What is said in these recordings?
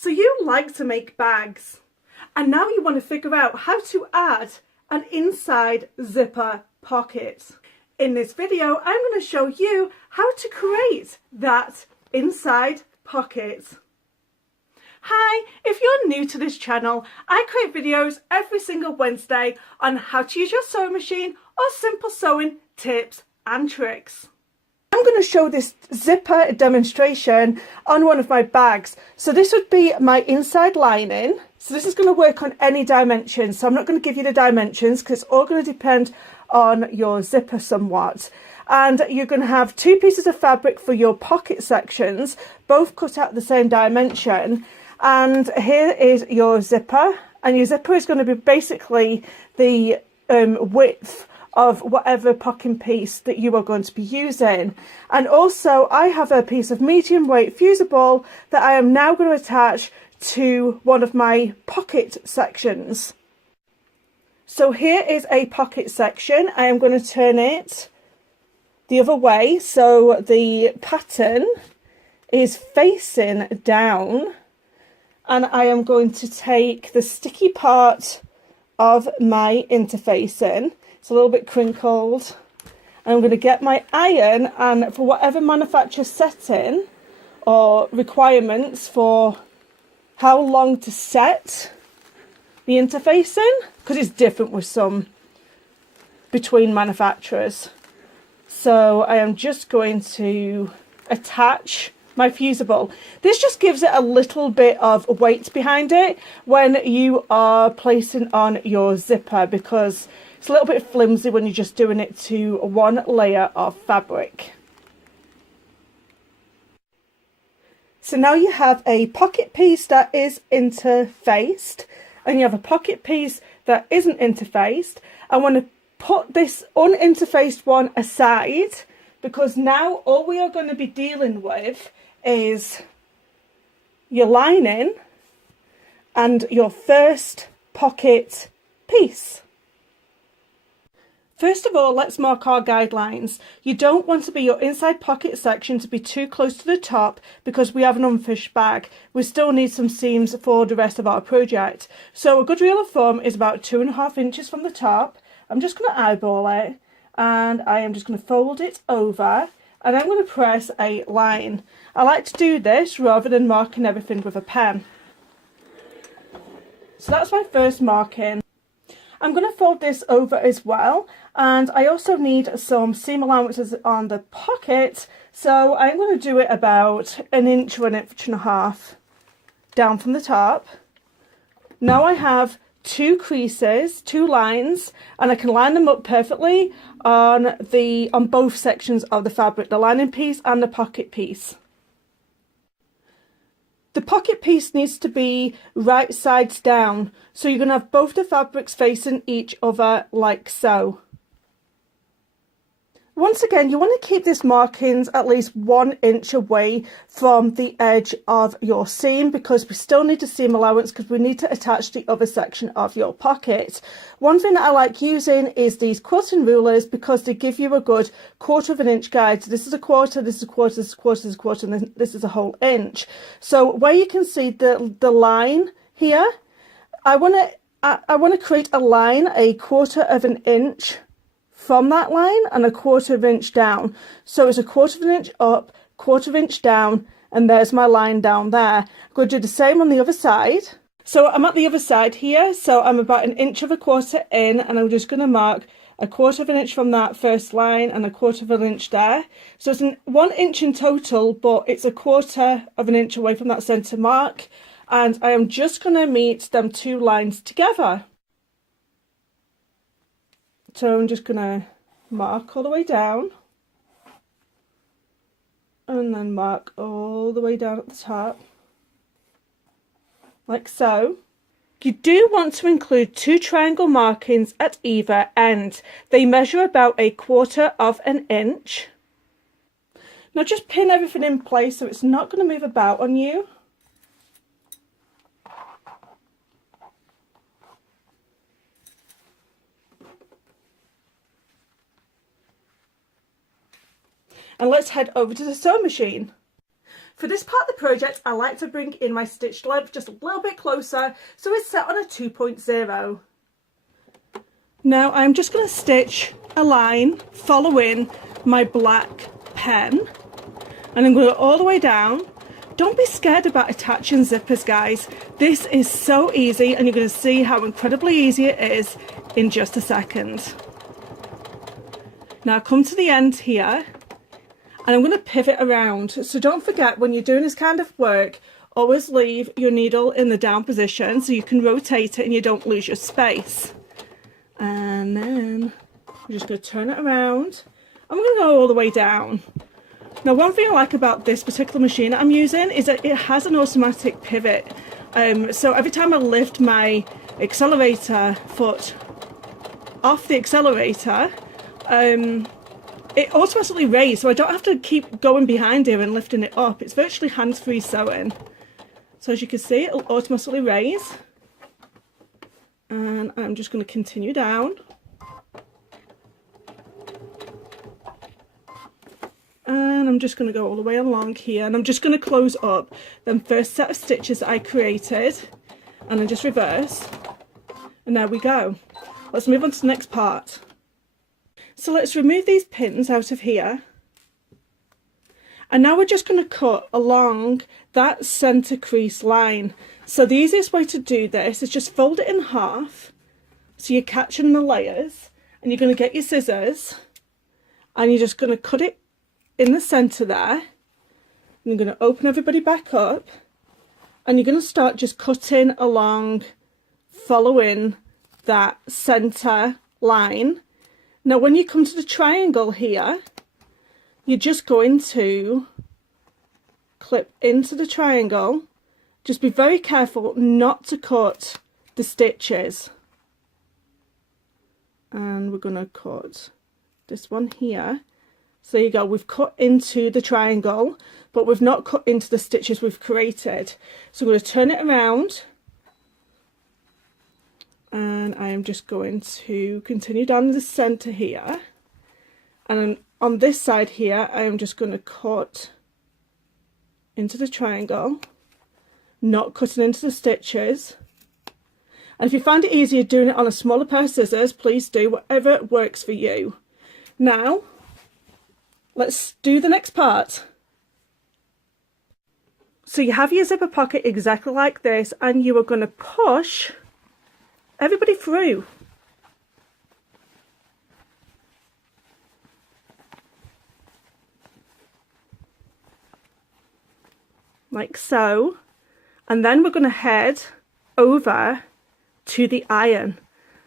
So you like to make bags, and now you want to figure out how to add an inside zipper pocket. In this video, I'm going to show you how to create that inside pocket. Hi, if you're new to this channel, I create videos every single Wednesday on how to use your sewing machine or simple sewing tips and tricks. I'm going to show this zipper demonstration on one of my bags. So this would be my inside lining. So this is going to work on any dimensions. So I'm not going to give you the dimensions because it's all going to depend on your zipper somewhat. And you're going to have two pieces of fabric for your pocket sections, both cut out the same dimension. And here is your zipper, and your zipper is going to be basically the width of whatever pocket piece that you are going to be using. And also I have a piece of medium weight fusible that I am now going to attach to one of my pocket sections. So here is a pocket section. I am going to turn it the other way so the pattern is facing down, and I am going to take the sticky part of my interfacing. It's a little bit crinkled. I'm going to get my iron, and for whatever manufacturer setting or requirements for how long to set the interfacing, because it's different with some between manufacturers. So I am just going to attach my fusible. This just gives it a little bit of weight behind it when you are placing on your zipper, because it's a little bit flimsy when you're just doing it to one layer of fabric. So now you have a pocket piece that is interfaced, and you have a pocket piece that isn't interfaced. I want to put this uninterfaced one aside, because now all we are going to be dealing with is your lining and your first pocket piece. First of all, let's mark our guidelines. You don't want your inside pocket section to be too close to the top, because we have an unfinished bag. We still need some seams for the rest of our project. So a good rule of thumb is about 2.5 inches from the top. I'm just going to eyeball it, and I am just going to fold it over, and I'm going to press a line. I like to do this rather than marking everything with a pen. So that's my first marking. I'm going to fold this over as well, and I also need some seam allowances on the pocket, so I'm going to do it about 1 inch or 1.5 inches down from the top. Now I have 2 creases, 2 lines, and I can line them up perfectly on both sections of the fabric, the lining piece and the pocket piece. The pocket piece needs to be right sides down, so you're going to have both the fabrics facing each other like so. Once again, you want to keep this markings at least 1 inch away from the edge of your seam, because we still need a seam allowance, because we need to attach the other section of your pocket. One thing that I like using is these quilting rulers, because they give you a good 1/4 inch guide. So this is a quarter, this is a quarter, this is a quarter, this is a quarter, and then this is a whole inch. So where you can see the line here, I want to create a line 1/4 inch from that line and 1/4 inch down. So it's 1/4 inch up, 1/4 inch down, and there's my line down there. I'm going to do the same on the other side. So I'm at the other side here, so I'm about 1 1/4 inch in, and I'm just going to mark 1/4 inch from that first line and 1/4 inch there. So it's 1 inch in total, but it's 1/4 inch away from that centre mark, and I am just going to meet them 2 lines together. So I'm just going to mark all the way down, and then mark all the way down at the top, like so. You do want to include 2 triangle markings at either end. They measure about 1/4 inch. Now just pin everything in place so it's not going to move about on you. And let's head over to the sewing machine. For this part of the project, I like to bring in my stitch length just a little bit closer, so it's set on a 2.0. Now I'm just going to stitch a line following my black pen, and I'm going to go all the way down. Don't be scared about attaching zippers, guys. This is so easy, and you're going to see how incredibly easy it is in just a second. Now come to the end here, and I'm going to pivot around. So don't forget, when you're doing this kind of work, always leave your needle in the down position so you can rotate it and you don't lose your space. And then I'm just going to turn it around. I'm going to go all the way down. Now, one thing I like about this particular machine I'm using is that it has an automatic pivot. So every time I lift my accelerator foot off the accelerator, it automatically raises, so I don't have to keep going behind here and lifting it up. It's virtually hands-free sewing. So as you can see, it'll automatically raise. And I'm just going to continue down. And I'm just going to go all the way along here, and I'm just going to close up the first set of stitches that I created, and then just reverse, and there we go. Let's move on to the next part. So let's remove these pins out of here, and now we're just going to cut along that centre crease line. So the easiest way to do this is just fold it in half, so you're catching the layers, and you're going to get your scissors, and you're just going to cut it in the centre there, and you're going to open everybody back up, and you're going to start just cutting along following that centre line. Now when you come to the triangle here, you're just going to clip into the triangle. Just be very careful not to cut the stitches, and we're going to cut this one here. So there you go, we've cut into the triangle, but we've not cut into the stitches we've created. So I'm going to turn it around, and I am just going to continue down the centre here, and on this side here I am just going to cut into the triangle, not cutting into the stitches. And if you find it easier doing it on a smaller pair of scissors, please do, whatever works for you. Now let's do the next part. So you have your zipper pocket exactly like this, and you are going to push everybody through. Like so. And then we're going to head over to the iron.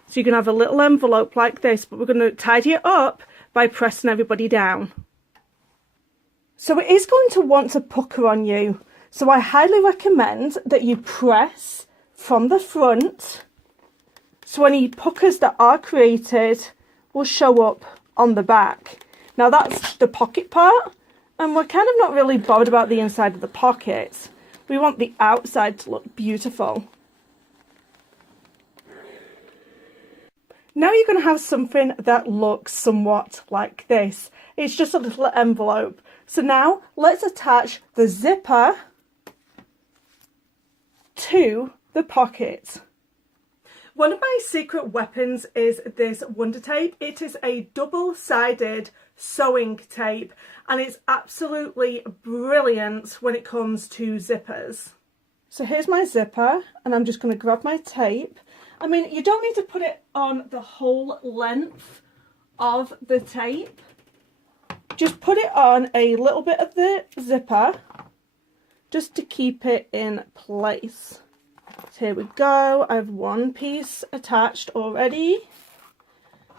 So you're going to have a little envelope like this, but we're going to tidy it up by pressing everybody down. So it is going to want to pucker on you, so I highly recommend that you press from the front, so any puckers that are created will show up on the back. Now that's the pocket part, and we're kind of not really bothered about the inside of the pockets. We want the outside to look beautiful. Now you're going to have something that looks somewhat like this. It's just a little envelope. So now let's attach the zipper to the pocket. One of my secret weapons is this Wonder Tape. It is a double-sided sewing tape, and it's absolutely brilliant when it comes to zippers. So here's my zipper, and I'm just going to grab my tape. I mean, you don't need to put it on the whole length of the tape. Just put it on a little bit of the zipper just to keep it in place. So here we go. I have one piece attached already,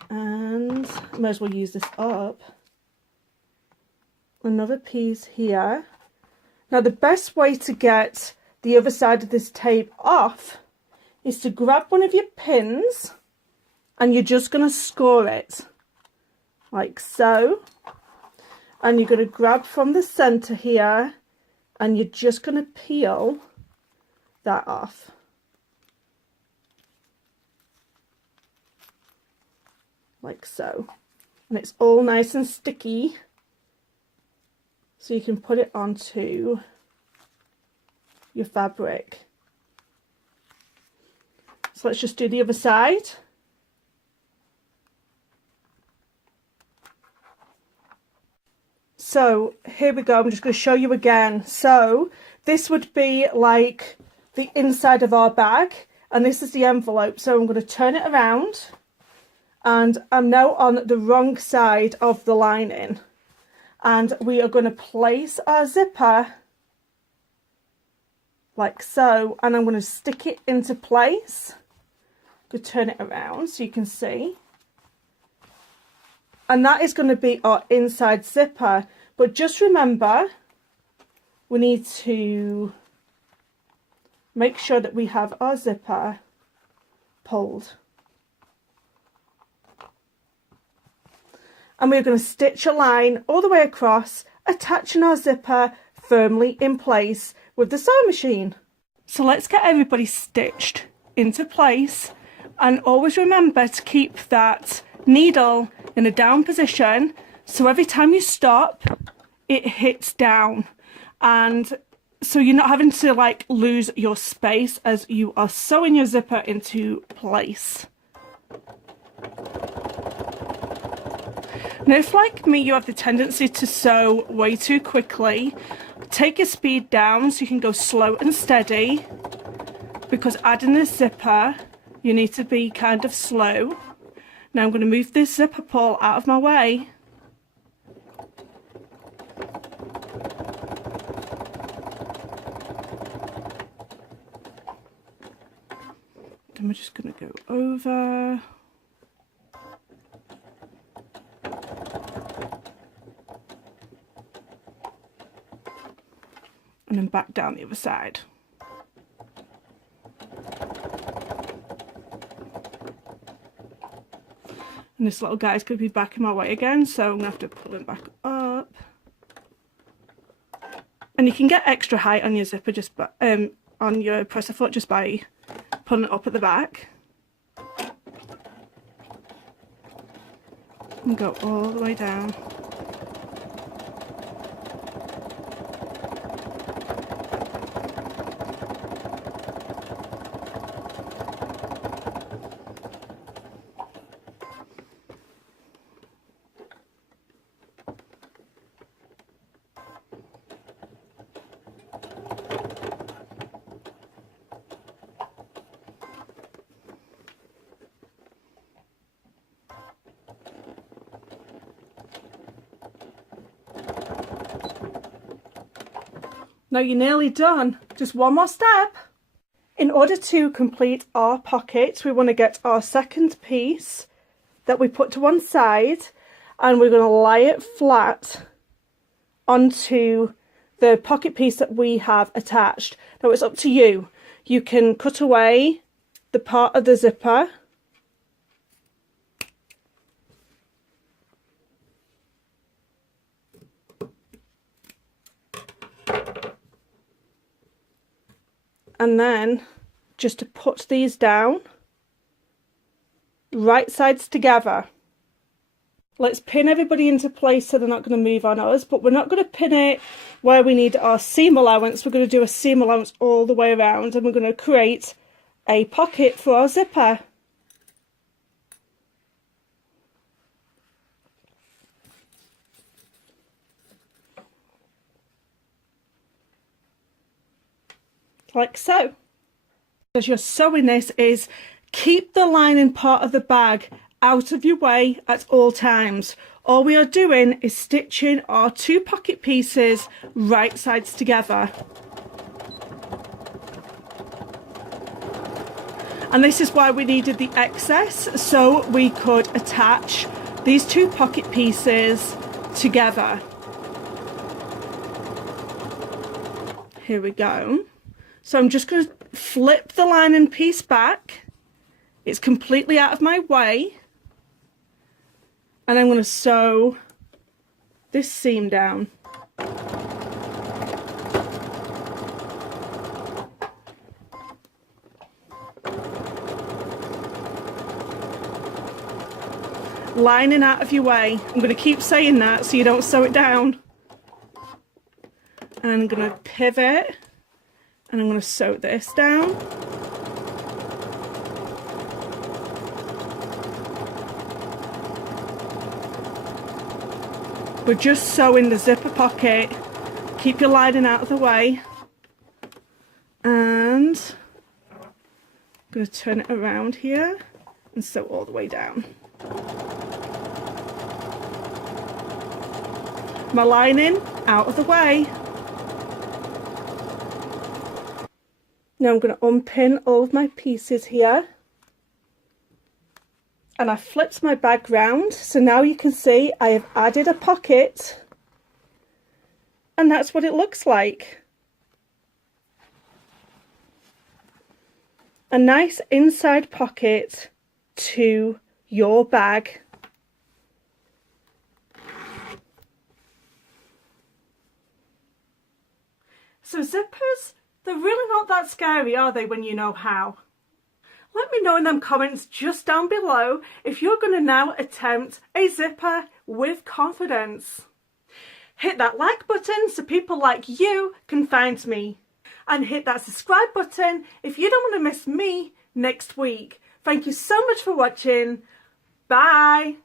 and I might as well use this up. Another piece here. Now the best way to get the other side of this tape off is to grab one of your pins, and you're just going to score it like so. And you're going to grab from the centre here, and you're just going to peel that off. Like so. And it's all nice and sticky, so you can put it onto your fabric. So let's just do the other side. So here we go, I'm just going to show you again. So this would be like the inside of our bag, and this is the envelope. So I'm going to turn it around, and I'm now on the wrong side of the lining. And we are going to place our zipper like so, and I'm going to stick it into place. I'm going to turn it around so you can see. And that is going to be our inside zipper. But just remember, we need to make sure that we have our zipper pulled. And we're going to stitch a line all the way across, attaching our zipper firmly in place with the sewing machine. So let's get everybody stitched into place, and always remember to keep that needle in a down position, so every time you stop it hits down, and so you're not having to like lose your space as you are sewing your zipper into place. Now if, like me, you have the tendency to sew way too quickly, take your speed down so you can go slow and steady, because adding the zipper you need to be kind of slow. Now I'm going to move this zipper pull out of my way. Then we're just going to go over. And then back down the other side. And this little guy's going to be back in my way again, so I'm going to have to pull him back up. And you can get extra height on your zipper just by, on your presser foot, just by pulling it up at the back. And go all the way down. Now you're nearly done, just one more step. In order to complete our pocket, we want to get our second piece that we put to one side, and we're going to lie it flat onto the pocket piece that we have attached. Now it's up to you. You can cut away the part of the zipper, and then just to put these down, right sides together. Let's pin everybody into place so they're not going to move on us, but we're not going to pin it where we need our seam allowance. We're going to do a seam allowance all the way around, and we're going to create a pocket for our zipper. Like so. As you're sewing this, is keep the lining part of the bag out of your way at all times. All we are doing is stitching our two pocket pieces right sides together. And this is why we needed the excess, so we could attach these two pocket pieces together. Here we go. So I'm just going to flip the lining piece back. It's completely out of my way. And I'm going to sew this seam down. Lining out of your way. I'm going to keep saying that so you don't sew it down. And I'm going to pivot And I'm going to sew this down. We're just sewing the zipper pocket. Keep your lining out of the way. And I'm going to turn it around here and sew all the way down. My lining out of the way. Now I'm going to unpin all of my pieces here. And I flipped my bag round, so now you can see I have added a pocket. And that's what it looks like. A nice inside pocket to your bag. So zippers, they're really not that scary, are they, when you know how? Let me know in them comments just down below if you're going to now attempt a zipper with confidence. Hit that like button so people like you can find me. And hit that subscribe button if you don't want to miss me next week. Thank you so much for watching. Bye.